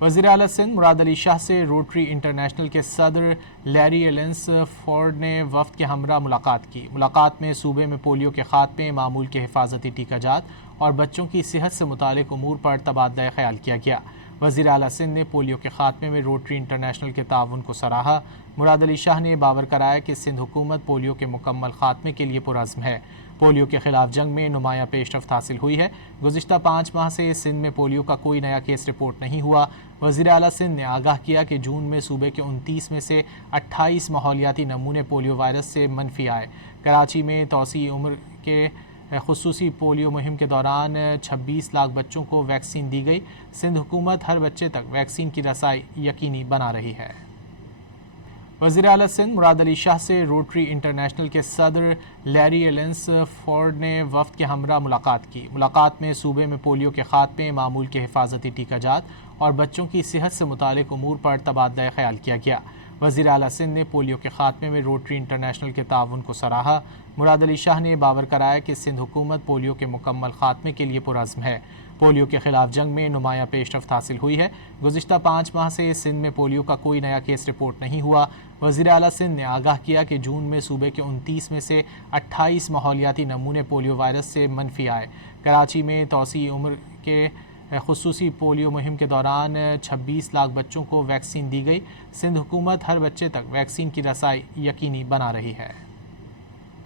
وزیر اعلیٰ سندھ مراد علی شاہ سے روٹری انٹرنیشنل کے صدر لیری ایلنس فورڈ نے وفد کے ہمراہ ملاقات کی۔ ملاقات میں صوبے میں پولیو کے خاتمے، معمول کے حفاظتی ٹیکہ جات اور بچوں کی صحت سے متعلق امور پر تبادلہ خیال کیا گیا۔ وزیر اعلیٰ سندھ نے پولیو کے خاتمے میں روٹری انٹرنیشنل کے تعاون کو سراہا۔ مراد علی شاہ نے باور کرایا کہ سندھ حکومت پولیو کے مکمل خاتمے کے لیے پرعزم ہے۔ پولیو کے خلاف جنگ میں نمایاں پیش رفت حاصل ہوئی ہے۔ گزشتہ 5 ماہ سے سندھ میں پولیو کا کوئی نیا کیس رپورٹ نہیں ہوا۔ وزیر اعلیٰ سندھ نے آگاہ کیا کہ جون میں صوبے کے 29 میں سے 28 ماحولیاتی نمونے پولیو وائرس سے منفی آئے۔ کراچی میں توسیع عمر کے خصوصی پولیو مہم کے دوران 26 لاکھ بچوں کو ویکسین دی گئی۔ سندھ حکومت ہر بچے تک ویکسین کی رسائی یقینی بنا رہی ہے۔ وزیر اعلیٰ سندھ مراد علی شاہ سے روٹری انٹرنیشنل کے صدر لیری ایلنس فورڈ نے وفد کے ہمراہ ملاقات کی۔ ملاقات میں صوبے میں پولیو کے خاتمے، معمول کے حفاظتی ٹیکہ جات اور بچوں کی صحت سے متعلق امور پر تبادلہ خیال کیا گیا۔ وزیر اعلیٰ سندھ نے پولیو کے خاتمے میں روٹری انٹرنیشنل کے تعاون کو سراہا۔ مراد علی شاہ نے باور کرایا کہ سندھ حکومت پولیو کے مکمل خاتمے کے لیے پرعزم ہے۔ پولیو کے خلاف جنگ میں نمایاں پیش رفت حاصل ہوئی ہے۔ گزشتہ 5 ماہ سے سندھ میں پولیو کا کوئی نیا کیس رپورٹ نہیں ہوا۔ وزیر اعلیٰ سندھ نے آگاہ کیا کہ جون میں صوبے کے 29 میں سے 28 ماحولیاتی نمونے پولیو وائرس سے منفی آئے۔ کراچی میں توسیع عمر کے خصوصی پولیو مہم کے دوران 26 لاکھ بچوں کو ویکسین دی گئی۔ سندھ حکومت ہر بچے تک ویکسین کی رسائی یقینی بنا رہی ہے۔